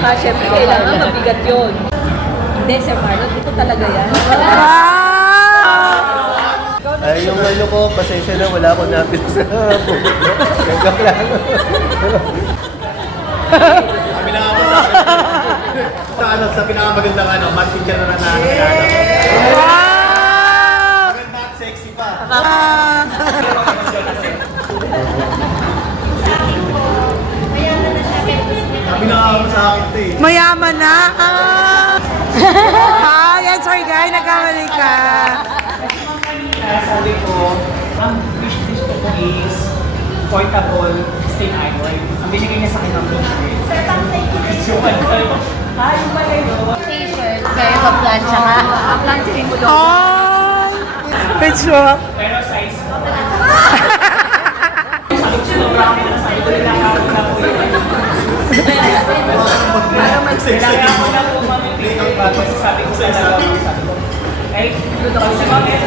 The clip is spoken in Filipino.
Tsaka syempre kailangan mabigat yun. Hindi, Sir Marlon, ito talaga yan. Ay, yung ano ko, pasensya na, wala akong napit sa buhok. Joke lang. Sabi na nga po sa pinakamagandang math teacher na nananalo. Maganda at sexy pa. Sabi na nga po sa akin ito eh. Mayaman na. Yan, sorry guys, nagkamali ka. Sabi ko, ang wish list ko po is portable stain iron. Ang binigay niya sa akin ng t-shirt. So, yung pala yun. T-shirt, kaya pa-plancha ka. Planchahin mo doon. Oh! Good job. Pero size ko. Sabi ko sila, marami na sabi ko nila ako na po yun. Kailangan ko na po mamitin yung bago. Sabi ko sa nalawa, sabi ko, ay, pag sa mga